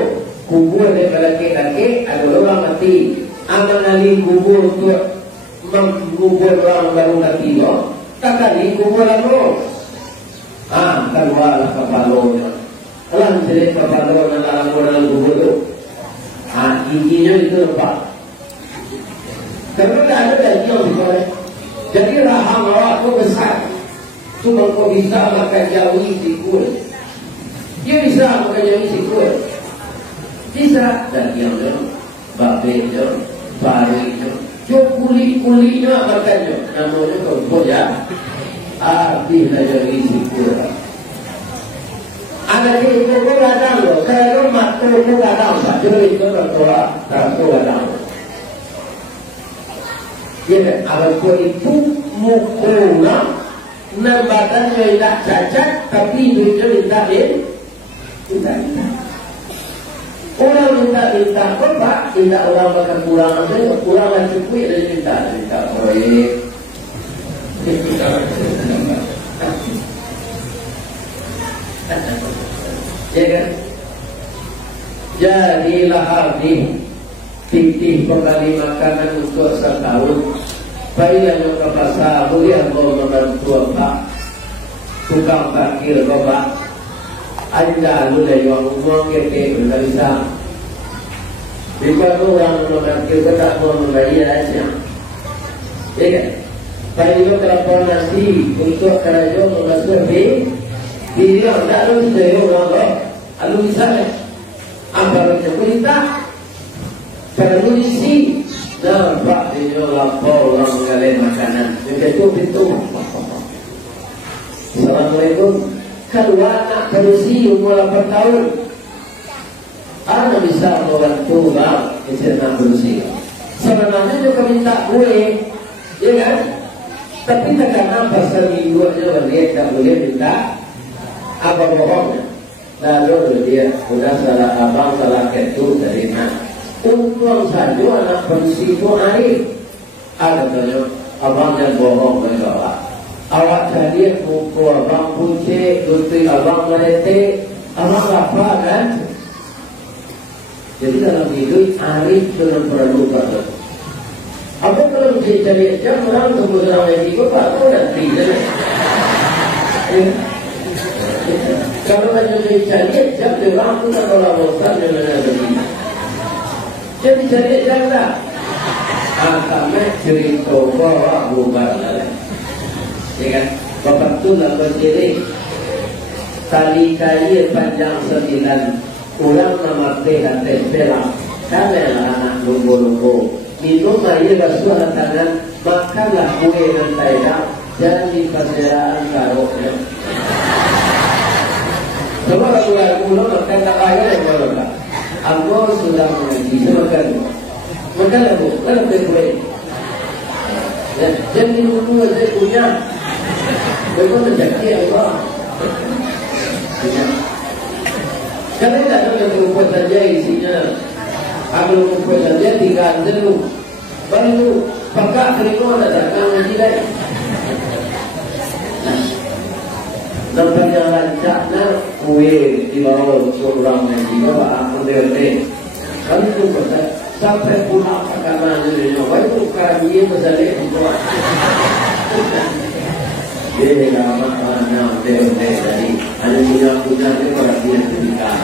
kubur dia laki-laki, ada orang mati. Amanali kubur untuk mengubur orang baru mati lo. Tak kali kubur lo. Keluarlah kepala-nya. Alam jadi kepala-nya dalam kubur tu. Intinya itu lepas. Karena tak ada lagi yang diboleh. Jadi rahang awak tu besar. Cuma kau bisa makan jauhi si kuih. Dia bisa makan jauhi si kuih. Bisa dagingnya, babenya, parinya, kulit-kulitnya makannya. Namanya kau ya. Habislah jauhi si kuih. Ada di itu kadang loh, kalau mak tu kadang tak jadi itu orang tak kadang. Jadi kalau itu mukuna, badannya tidak cacat, tapi duitnya minta minta. Orang minta apa? Tidak orang makan kurang saja, kurang cukup dia minta proyek. Ya kan? Jadilah habis titih kembali makanan untuk setahun. Baiklah yang ke pasar, boleh kau membantu apa? Tukang parkir bapak. Anda lu dari orang umum keke tidak bisa. Jika orang parkir tak mau membayar aja. Ya kan? Baiklah kelapa nasi untuk kerajaan mengasuh dia tak ada saya orang lalu misalnya apa yang kita pada kondisi nampak dia lapor orang mengalami makanan itu pintu. Assalamualaikum. Kalau anak berusia umur 8 tahun anak bisa membantu bang anak berusia sebenarnya juga minta kue ya kan, tapi terkadang pasal minggunya dia tak boleh minta apa bohongnya. Lalu dia sudah salah abang salah ketu dari mana. Untung saja anak berisiko arif. Ada tanya abang yang bohong mereka. Awak jadi buku abang punce, putri abang melete, abang apa kan? Jadi dalam hidup arif dengan praduga. Apa kalau cari jam orang kemudian yang ikut Pak kau nanti. Kalau hanya cari jam orang tu tak kalau bosan dengan ada ini. Jadi cari jam lah. Kami cerita bawa bubar lah. Ya kan? Bapak tu lah berdiri. Tali kayu panjang 9. Ulang nama dan tempera. Kami lah anak lumbu-lumbu. Minum air basuh tangan, makanlah kue dan taida, jangan di perseraan karoknya. Semua lagu-lagu makan tak air yang mana? Allah sudah mengaji, semakan. Makanlah bu, kan kue. Jangan minum aja punya. Bagaimana jadi Allah? Kalau tidak ada rumput saja isinya. Kalau rumput saja tinggal dulu. Baru pakai terima ada jangan ngaji lagi. Nampak yang lancaknya kue di bawah seorang ngaji bawa ambil. Kalau itu sampai pulang pakai mana ni? Baru kami bersalin buat. Dia nama dia tadi. Ada punya ni orang dia tinggal.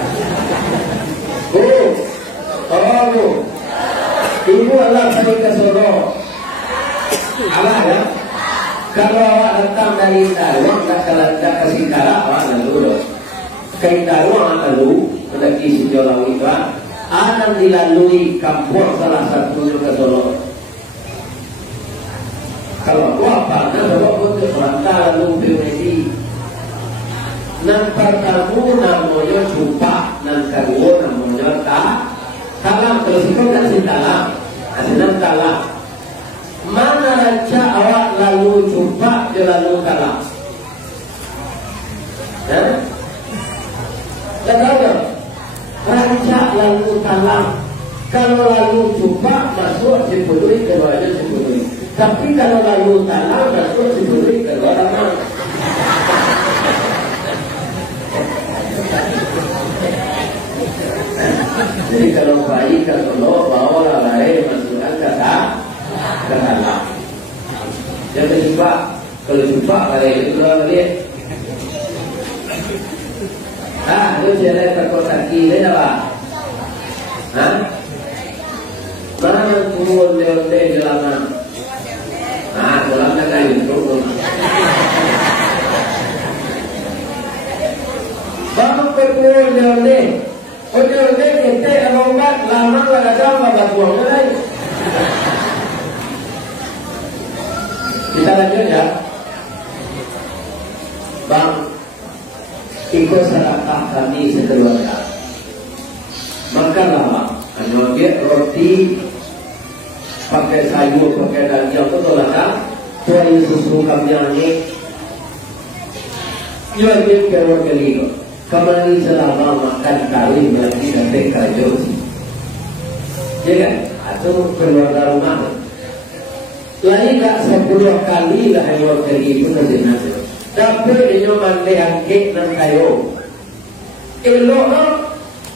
Oh, ibu Allah saya ke Solo. Allah ya. Kalau awak datang dari Darwang, tak kasih kalah awak lalu. Kai Darwang lalu, mendaki sejauh itu. Akan dilalui kampung salah satunya ke Solo. Kalau apa? Kalau untuk perantara lalu PWD. Nang pertama namanya Cupak, nang kedua namanya Talang. Kalau sikap kan si talang, asalnya talang. Mana raja awak lalu Cupak dia lalu talang? Tak tahu. Raja lalu talang. Kalau lalu Cupak masuk Cipudui, keluarnya Cipudui. Tapi kalau lalu talang masuk Cipudui, keluar mana? Jadi kalau bayi ke Solo bawa lalai masukkan ke dalam. Yang kedua, kalau jumpa lalai itu lalai. Itu jalan terkotaki ni apa? Mana turun di jalanan? Dalamnya kayu turun. Bangun turun di. Ojo kita amongkat lama laga pada buang lagi. Kita lanjut ya, Bang. Ikut sarakah kami sekeluarga. Makan lama, ambil roti, pakai sayur, pakai daging, betul lah. Tuai susu kami ni, jual dia keluar keliru. Kembali selama makan kali berarti sampai kerja. Ya kan? Atau keluarga rumah. Lain tak 10 kali lah yang kali itu nanti. Tapi dia mandi angkit dan kayu. Elok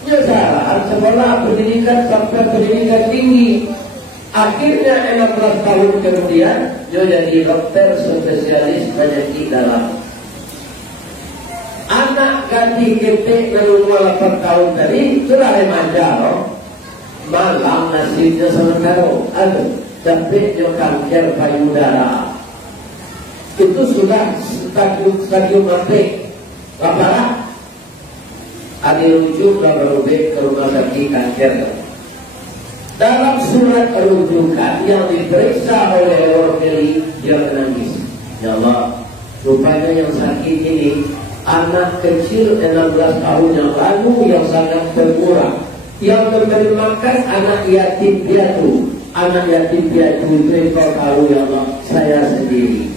dia salah sekolah pendidikan sampai pendidikan tinggi. Akhirnya 16 tahun kemudian dia jadi dokter spesialis penyakit dalam. Anak ganti ketik lalu 8 tahun tadi sudah remaja loh. Malam nasibnya sementara. Aduh, tapi dia kanker payudara. Itu sudah stadium mati. Apa? Ada rujuk baru ke rumah sakit kanker. Dalam surat rujukan yang diperiksa oleh orang kiri, dia menangis. Ya Allah, rupanya yang sakit ini anak kecil 16 tahun yang lalu yang sangat berkurang. Yang memberi makan anak yatim piatu. Anak yatim piatu itu kau tahu ya Allah, saya sendiri.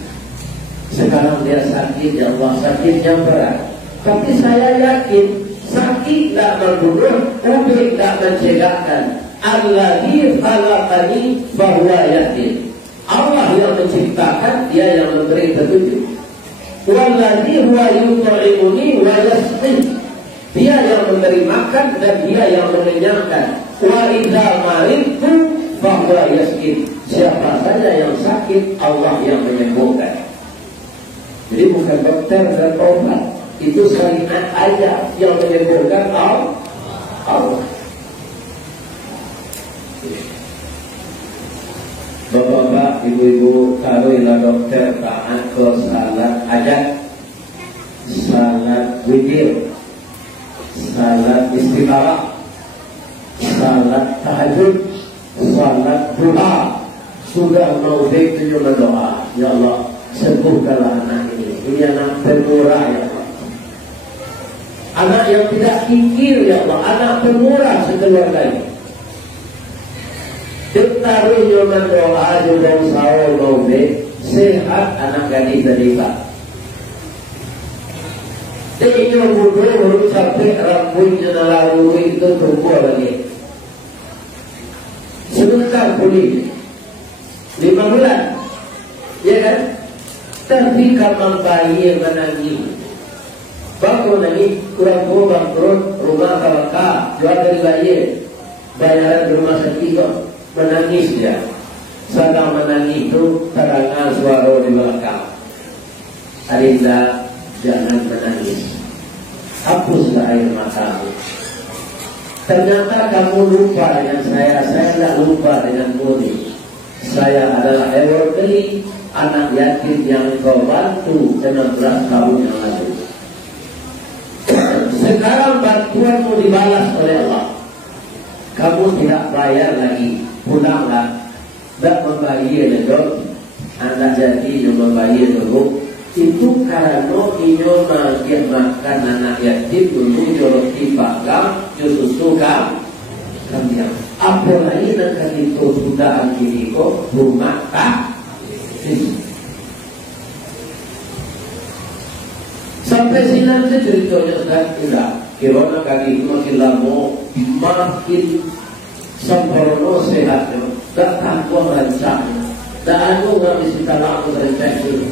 Sekarang dia sakit ya Allah, sakit yang berat. Tapi saya yakin sakit tak membunuh, ubi tak mencegahkan. Alladzi khalaqani fahuwa yahdin. Allah yang menciptakan, dia yang memberi petunjuk. Walladzi huwa yut'imuni wa yasqin. Dia yang memberi makan dan dia yang mengenyangkan. Wa idza maridtu fahuwa yashfin. Siapa saja yang sakit, Allah yang menyembuhkan. Jadi bukan dokter dan obat, itu syariat aja yang menyembuhkan Allah. Bapak-bapak, ibu-ibu, kalau ialah dokter taat ke salat hajat, salat witir, salat istikharah, salat tahajud, salat duha, sudah mau begitu doa, ya Allah sembuhkanlah anak ini anak pemurah ya Allah, anak yang tidak kikir ya Allah, anak pemurah sekeluarganya. Ditaruh nyoman doa juga sahur gobe sehat anak gadis dari Pak. Dia ingin muda baru sampai rambutnya lalu itu tumbuh lagi. Sebentar pulih 5 bulan, ya kan? Tapi kalau bayi menangis, bangun nangis kurang bangkrut rumah kakak jual dari bayi bayaran di rumah sakit kok. Menangis dia. Sedang menangis itu terdengar suara di belakang. Adinda, jangan menangis. Hapuslah air matamu. Ternyata kamu lupa dengan saya tidak lupa dengan Muni. Saya adalah Ewar Keli, anak yatim yang kau bantu 16 tahun yang lalu. Sekarang bantuanmu dibalas oleh Allah. Kamu tidak bayar lagi. Pulanglah, tak membayar dong. Anak jadi yang membayar dulu. Itu karena inyo dia makan anak yatim dulu joroti panggang justru suka kami. Apalagi nak itu sudah angkiri kok rumah tak. Sampai sini nanti ceritanya sudah tidak. Kirana kaki itu makin lama makin sempurna sehatnya, tak takut rancang, tak ada orang bisa laku rancang itu.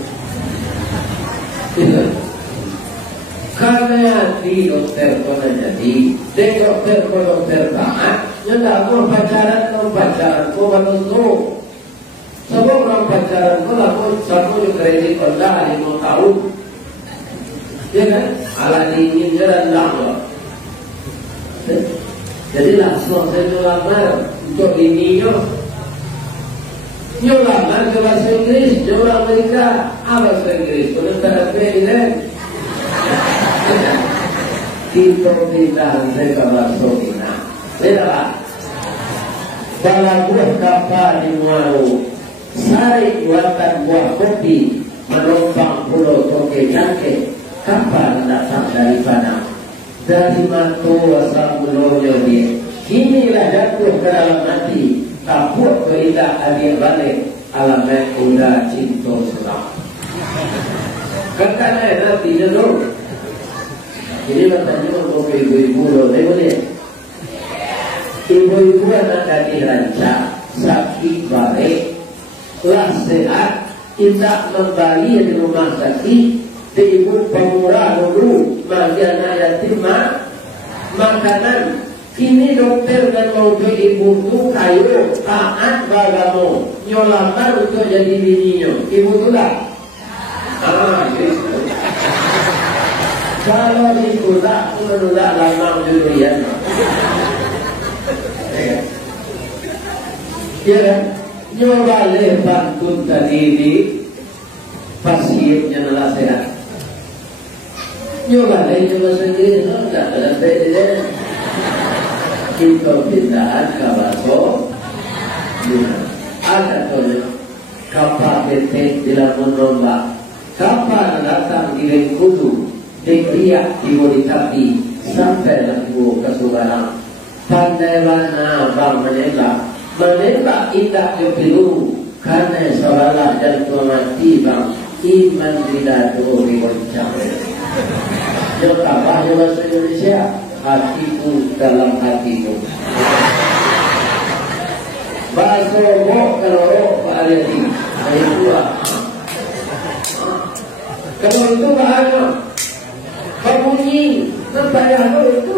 Karena di dokter kena jadi, di dokter taat, yang tak mau pacaran kau bagus tu. Sebab orang pacaran kau laku satu kredit anda 5 tahun, ya kan? Alat dingin jalan lama. Jadi langsung saya lamar untuk ini nyo lamar ke bahasa Inggris, nyo Amerika, bahasa Inggris, kalau tak ada ini, kita pindah ke bahasa Inggris. Lihatlah, dalam buah kapal di Muaro, sari buatan buah kopi, menumpang pulau Toke Jangke, kapal datang dari Padang. Dari matu asal mulanya dia. Inilah jatuh ke dalam hati. Takut beridak adik balik. Alamat udah cinta seram. Katanya nanti jenuh. Ini katanya untuk ibu-ibu loh. Boleh? Ibu-ibu anak gadis rancang. Sakit balik. Lah sehat. Tidak membalik di rumah sakit. Di ibu pemurah dulu bagi anak yatim makanan. Ini dokter dan mau ibu tu kayu taat bagamu nyolamar untuk jadi bininya. Ibu tu dah. Kalau ibu tak menolak lama durian. Ya, nyoba lepas tu tadi di pasiennya nolak sehat. Nyoba lagi bahasa Inggris, tak ada beda. Kita pindahan ke bahasa ada tuh kapal PT di Lampung Domba. Kapal datang di Bengkulu, dikriak di Boditapi sampai laku ke Subarang. Pandai mana bang menembak indah kepilu karena seolah dan mati bang iman tidak tuh digoncang. Yang tambah bahasa Indonesia, hatiku dalam hatiku. Bahasa roh kalau roh Pak Aliyati, itu kalau itu bahaya. Berbunyi, berbayar itu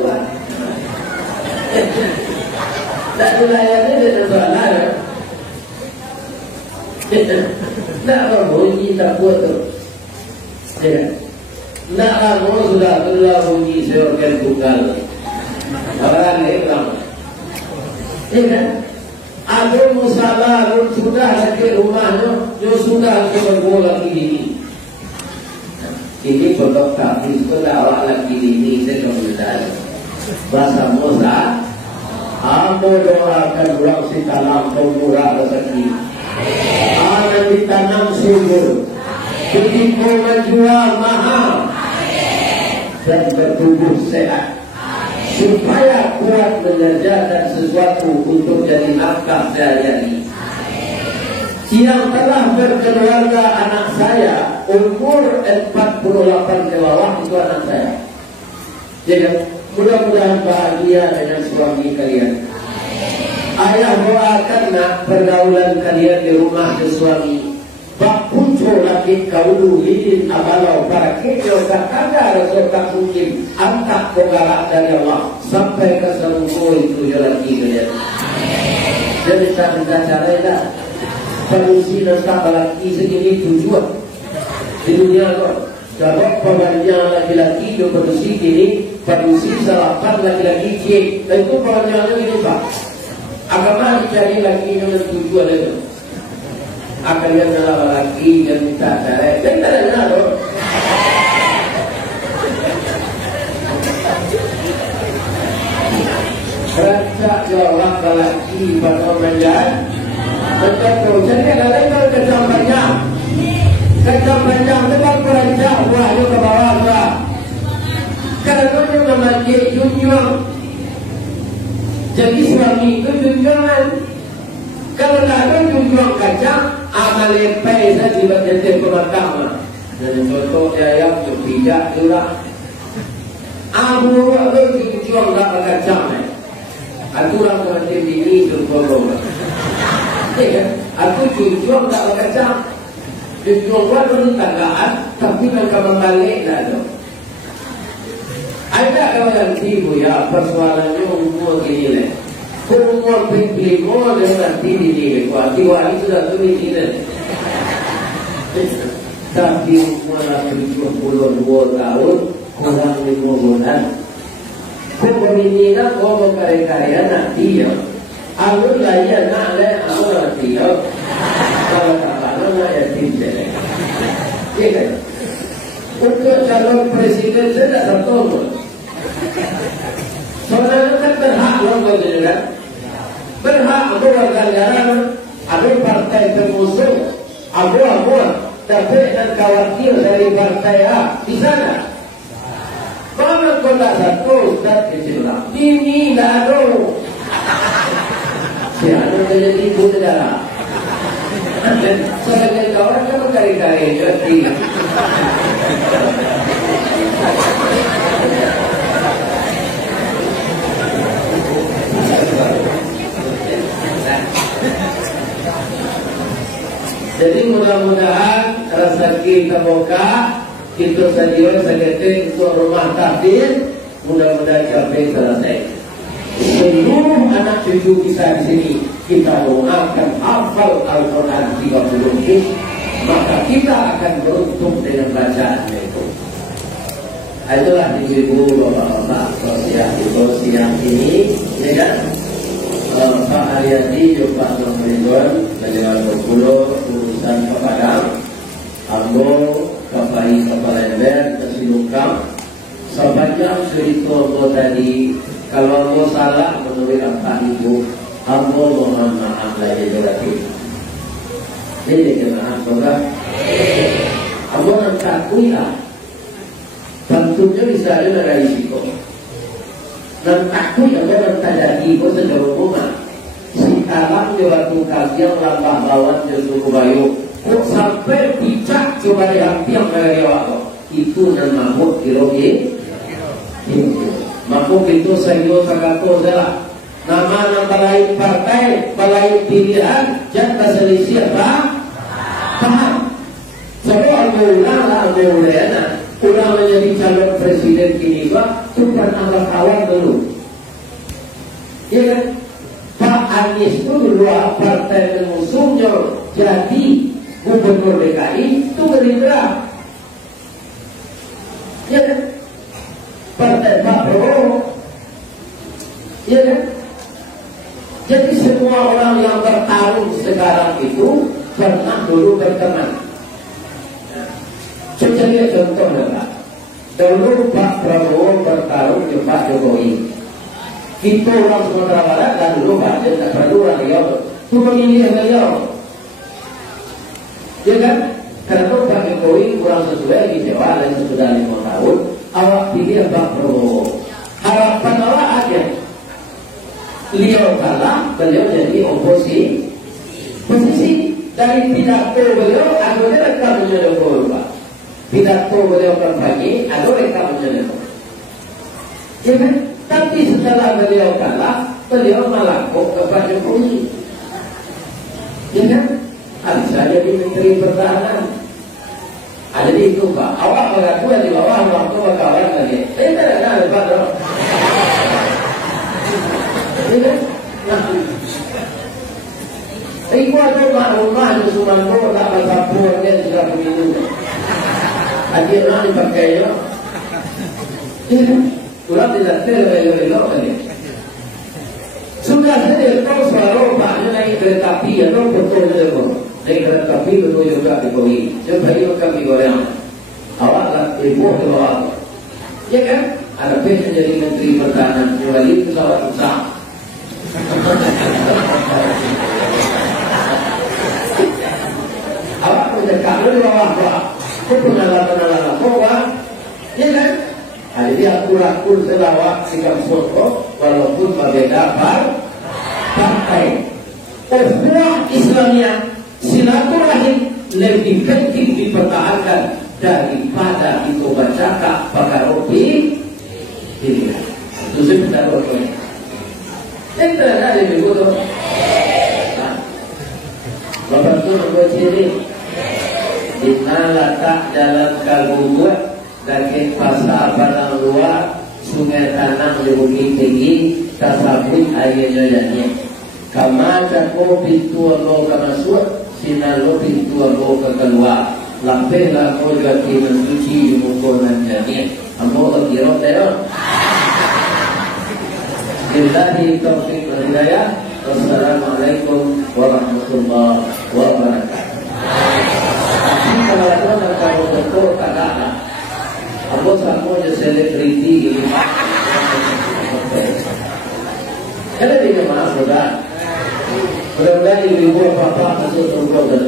Tak dilayani dengan soalan. Tak bunyi tak buat tu. Ya. Tak lama sudah telah bunyi seorang tunggal. Orang ni bilang. Ya kan? Ada musalah sudah sakit rumahnya, yo sudah bergol lagi ini. Ini produk tapi sudah awak lagi ini saya kemudian bahasa Musa. Aku doakan bulan si tanam murah rezeki. Anak ditanam subur, begitu menjual mahal dan bertumbuh sehat, supaya kuat mengerjakan sesuatu untuk jadi nafkah sehari-hari. Yang telah berkeluarga anak saya umur 48 ke bawah itu anak saya. Jadi mudah-mudahan bahagia dengan suami kalian. Ayah doakan nak pergaulan kalian di rumah ke suami. Bak puncul lagi kaulu hidin abalau para kecil tak ada rasa tak mungkin angkat kogarak dari Allah sampai ke seluruh itu lagi kalian. Jadi tak ada cara dah. Panusi dan tak lelaki segini tujuan di dunia kau. Kalau pemanjang laki-laki dia panusi kini panusi salapan laki-laki cik. Itu pemanjangnya ini pak. Agama dicari laki dengan tujuan itu. Akannya adalah laki yang minta cerai. Dan tak ada loh. Rancak jawab lelaki pada pemanjang. Betul, jadi ada lain kalau kecam panjang. Kecam panjang tetap perancang buah itu ke bawah tak. Kerana dia memakai junjung. Jadi suami itu junjungan. Kalau tak ada junjung kacang, amal lepai saja berjaya pemakaman. Dan contoh dia yang tidak juga. Abu ada junjung tak kacang. Aturan macam ini tergolong. Aku junjung tak berkacang. Junjung pun tanggaan, tapi nak membalik dah tu. Ada kalau yang tibu ya persoalannya umur gini lah. Umur 25 dengan tinggi ni, kuati wali sudah tinggi ni. Tapi umur 72 tahun kurang 5 bulan. Kau begini nak kau berkarya-karya nanti ya. Aku layan nak le, aku nanti ya. Kalau tak ada nak ya timsel. Iya kan? Untuk calon presiden saya tak tahu. Soalnya kan berhak loh begitu kan? Berhak aku warga negara, aku partai pengusung, aku tapi dan khawatir dari partai A di sana. Kalau kau tak satu, tak kecilah. Ini dah ada. Siapa jadi ibu negara? Sebagai kawan kan berkali-kali jadi. Jadi mudah-mudahan rezeki terbuka, kita saja sebagai untuk rumah takdir, mudah-mudahan capai selesai. Seluruh anak cucu kita di sini kita doakan hafal Al-Quran 30 juz, maka kita akan beruntung dengan bacaan itu. Itulah ibu-ibu, bapak-bapak, siang ini, ya kan? Pak Haryadi, Pak Nomor Menjelang Berpulau, urusan kepadang, Ambo, Kapai, Kepala Ember, Kesilungkam, sepanjang cerita Ambo tadi, kalau Ambo salah menurut apa ibu, Ambo mohon maaf lagi berarti. Ini jemaah saudara. Ambo nak takui lah. Tentunya bisa ada risiko. Dan takut yang orang terjadi pun sejauh rumah. Sekarang di waktu kajian lambah lawan jatuh bayu. Kok sampai picak coba yang dari waktu itu dan mahmud kirogi. Mahmud itu serius sakato adalah nama lain partai, lain pilihan, jangan selisih apa? Paham? Sebab Al-Maulana udah menjadi calon presiden kini Pak, itu pernah kawan dulu. Iya kan? Pak Anies itu dua partai pengusungnya jadi gubernur DKI itu Gerindra. Ya kan? Partai Pak Prabowo. Ya kan? Jadi semua orang yang bertarung sekarang itu pernah dulu berteman. Coba lihat contohnya Pak. Dulu Pak Prabowo bertarung dengan Pak Jokowi. Kita orang Sumatera Barat dan dulu Pak Jokowi Riau itu memilih beliau. Ya kan? Karena Pak Jokowi kurang sesuai di Jawa dan sudah 5 tahun, awak pilih Pak Prabowo. Harapan awak aja. Beliau kalah, beliau jadi posisi. Dari pidato beliau, ada rekam menjadi Pak. Pidato beliau kampanye, ada rekam menjadi. Ya kan? Tapi setelah beliau kalah, beliau melapor ke Pak Jokowi. Ya kan? Harus saja di Menteri Pertahanan. Jadi itu Pak, awak mengaku di bawah waktu kawan tadi. Saya tidak ada Pak. Ya kan? Ibu ada rumah di Sumatera tak bersampur dia sudah pemilu. Akhirnya dipakainya. Ya kan? Kurang tidak terelok tadi. Sudah saya tahu selalu Pak naik kereta api atau betul betul. Naik kereta api betul juga Jokowi. Jadi kami goreng. Awak lah ibu ke bawah. Ya kan? Ada pengen jadi Menteri Pertahanan. Kembali pesawat besar. Awak mendekat di bawah Pak. Kau pengenalan Pak. Ya kan? Jadi akur-akur selawat sikap soto walaupun berbeda partai. Ukhuwah Islamiyah silaturahim lebih penting dipertahankan daripada itu bercakap pakai ropi pilihan. Itu sebentar ropinya. Itu ada lebih bodoh. Bapak itu membuat sini. Letak dalam kalbu buat dari pasar barang luar, sungai tanam di bukit tinggi, tasabut airnya jadinya. Kamada ko pintu lo kamasuk, sinalo pintu lo keluar. Lampailah ko jati mensuci di mukonan jadinya. Ambo kira tayo. Billahi taufiq wal hidayah. Wassalamualaikum warahmatullahi wabarakatuh. Kalau ada kalau betul tak ada. Aku sama je selebriti ini. Kalau dia maaf sudah. Mudah-mudahan ibu bapa masuk surga.